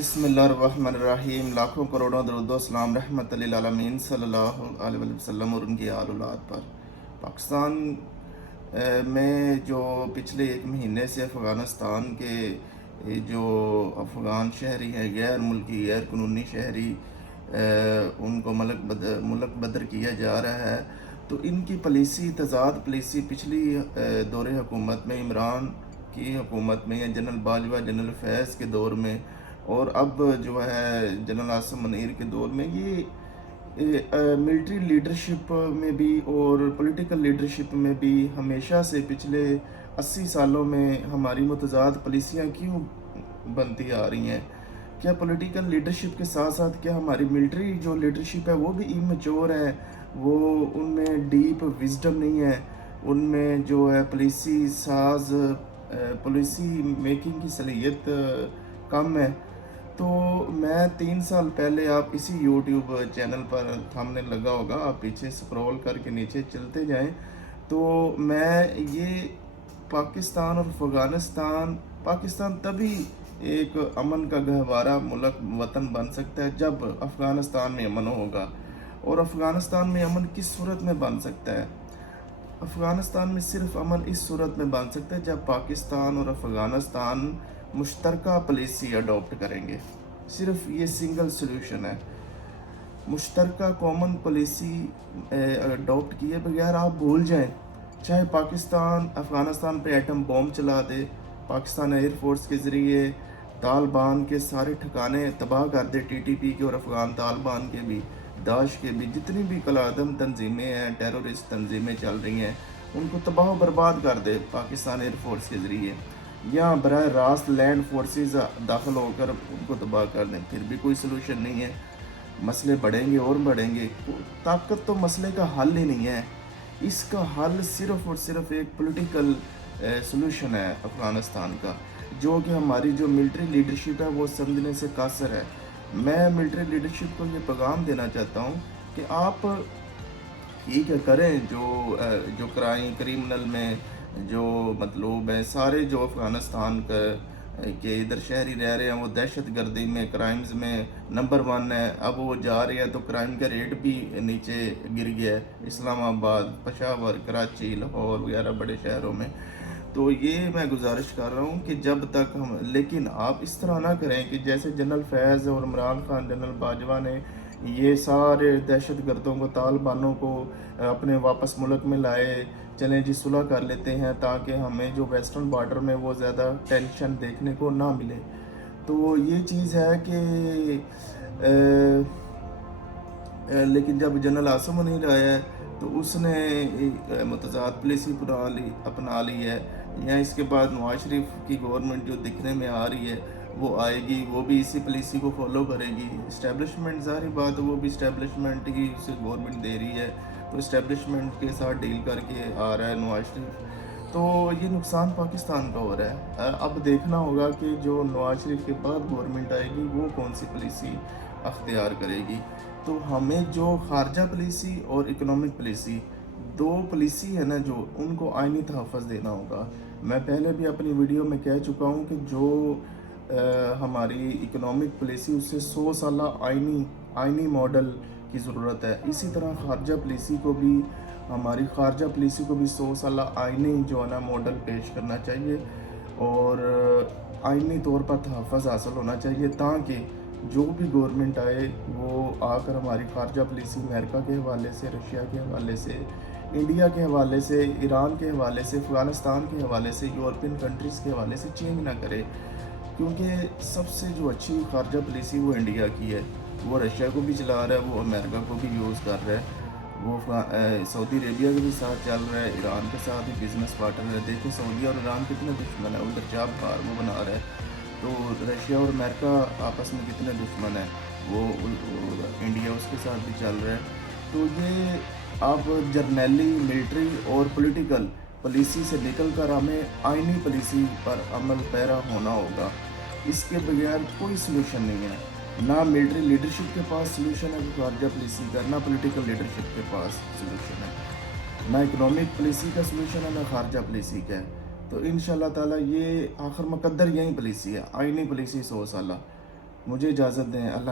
بسم اللہ الرحمن الرحیم، لاکھوں کروڑوں درود و سلام رحمت للعالمین صلی اللہ علیہ وسلم اور ان کی آل اولاد پر۔ پاکستان میں جو پچھلے ایک مہینے سے افغانستان کے جو افغان شہری ہیں، غیر ملکی غیر قانونی شہری، ان کو ملک بدر کیا جا رہا ہے، تو ان کی پالیسی تضاد پالیسی پچھلی دور حکومت میں، عمران کی حکومت میں یا جنرل باجوہ جنرل فیض کے دور میں، اور اب جو ہے جنرل عاصم منیر کے دور میں، یہ ملٹری لیڈرشپ میں بھی اور پولیٹیکل لیڈرشپ میں بھی ہمیشہ سے پچھلے 80 سالوں میں ہماری متضاد پالیسیاں کیوں بنتی آ رہی ہیں؟ کیا پولیٹیکل لیڈرشپ کے ساتھ ساتھ کیا ہماری ملٹری جو لیڈرشپ ہے وہ بھی ایمیچور ہے؟ وہ ان میں ڈیپ وزڈم نہیں ہے، ان میں جو ہے پالیسی میکنگ کی صلاحیت کم ہے؟ تو میں 3 سال پہلے، آپ اسی یوٹیوب چینل پر تھامنے نے لگا ہوگا، آپ پیچھے سکرول کر کے نیچے چلتے جائیں، تو میں یہ پاکستان اور پاکستان تبھی ایک امن کا گہوارہ ملک وطن بن سکتا ہے جب افغانستان میں امن ہوگا۔ اور افغانستان میں امن کس صورت میں بن سکتا ہے؟ افغانستان میں صرف امن اس صورت میں بن سکتا ہے جب پاکستان اور افغانستان مشترکہ پالیسی اڈاپٹ کریں گے۔ صرف یہ سنگل سلوشن ہے، مشترکہ کامن پالیسی اڈاپٹ کیے بغیر آپ بھول جائیں، چاہے پاکستان افغانستان پہ ایٹم بوم چلا دے، پاکستان ایئر فورس کے ذریعے طالبان کے سارے ٹھکانے تباہ کر دے، ٹی ٹی پی کے اور افغان طالبان کے بھی، داعش کے بھی، جتنی بھی کالعدم تنظیمیں ہیں، ٹیرورسٹ تنظیمیں چل رہی ہیں، ان کو تباہ و برباد کر دے پاکستان ایئر فورس کے ذریعے، یا براہ راست لینڈ فورسز داخل ہو کر ان کو تباہ کر دیں، پھر بھی کوئی سلوشن نہیں ہے، مسئلے بڑھیں گے اور بڑھیں گے۔ طاقت تو مسئلے کا حل ہی نہیں ہے، اس کا حل صرف اور صرف ایک پولیٹیکل سلوشن ہے افغانستان کا، جو کہ ہماری جو ملٹری لیڈرشپ ہے وہ سمجھنے سے قاصر ہے۔ میں ملٹری لیڈرشپ کو یہ پیغام دینا چاہتا ہوں کہ آپ ٹھیک ہے کریں، جو کریمنل میں جو مطلوب ہیں، سارے جو افغانستان کے ادھر شہری رہ رہے ہیں وہ دہشت گردی میں، کرائمز میں نمبر 1 ہے، اب وہ جا رہے ہیں تو کرائم کا ریٹ بھی نیچے گر گیا ہے، اسلام آباد، پشاور، کراچی، لاہور وغیرہ بڑے شہروں میں۔ تو یہ میں گزارش کر رہا ہوں کہ جب تک لیکن آپ اس طرح نہ کریں کہ جیسے جنرل فیض اور عمران خان، جنرل باجوہ نے یہ سارے دہشت گردوں کو، طالبانوں کو اپنے واپس ملک میں لائے، چلیں جی صلح کر لیتے ہیں تاکہ ہمیں جو ویسٹرن بارڈر میں وہ زیادہ ٹینشن دیکھنے کو نہ ملے۔ تو یہ چیز ہے کہ لیکن جب جنرل عاصم منیر آیا ہے تو اس نے متضاد پالیسی اپنا لی ہے، یا اس کے بعد نواز شریف کی گورنمنٹ جو دکھنے میں آ رہی ہے وہ آئے گی، وہ بھی اسی پالیسی کو فالو کرے گی۔ اسٹیبلشمنٹ ظاہری بات ہے، وہ بھی اسٹیبلشمنٹ کی اسے گورنمنٹ دے رہی ہے، تو اسٹیبلشمنٹ کے ساتھ ڈیل کر کے آ رہا ہے نواز شریف، تو یہ نقصان پاکستان کا ہو رہا ہے۔ اب دیکھنا ہوگا کہ جو نواز شریف کے بعد گورنمنٹ آئے گی وہ کون سی پالیسی اختیار کرے گی۔ تو ہمیں جو خارجہ پالیسی اور اکنامک پالیسی، دو پالیسی ہے نا، جو ان کو آئینی تحفظ دینا ہوگا۔ میں پہلے بھی اپنی ویڈیو میں کہہ چکا ہوں کہ جو ہماری اکنامک پالیسی، اس سے 100 سالہ آئینی ماڈل کی ضرورت ہے، اسی طرح خارجہ پالیسی کو بھی، ہماری خارجہ پالیسی کو بھی 100 سالہ آئینی جو ہے نا ماڈل پیش کرنا چاہیے، اور آئینی طور پر تحفظ حاصل ہونا چاہیے، تاکہ جو بھی گورنمنٹ آئے وہ آ کر ہماری خارجہ پالیسی امریکہ کے حوالے سے، رشیا کے حوالے سے، انڈیا کے حوالے سے، ایران کے حوالے سے، افغانستان کے حوالے سے، یورپین کنٹریز کے حوالے سے چینج نہ کرے، کیونکہ سب سے جو اچھی خارجہ پالیسی وہ انڈیا کی ہے، وہ رشیا کو بھی چلا رہا ہے، وہ امریکہ کو بھی یوز کر رہا ہے، وہ سعودی عربیہ کے بھی ساتھ چل رہا ہے، ایران کے ساتھ بھی بزنس پارٹنر ہے۔ دیکھیں سعودیہ اور ایران کتنے دشمن ہیں، ادھر چاپ کار وہ بنا رہا ہے، تو رشیا اور امریکہ آپس میں کتنے دشمن ہیں، وہ انڈیا اس کے ساتھ بھی چل رہا ہے۔ تو یہ اب جرنیلی، ملٹری اور پولیٹیکل پالیسی سے نکل کر ہمیں آئینی پالیسی پر عمل پیرا ہونا ہوگا، اس کے بغیر کوئی سلوشن نہیں ہے۔ نہ ملٹری لیڈرشپ کے پاس سلوشن ہے خارجہ پالیسی کا، نہ پولیٹیکل لیڈرشپ کے پاس سلوشن ہے، نہ اکنامک پالیسی کا سلوشن ہے، نہ خارجہ پالیسی کا ہے۔ تو انشاءاللہ تعالیٰ یہ آخر مقدر یہی پالیسی ہے، آئینی پالیسی 100 سالہ۔ مجھے اجازت دیں، اللہ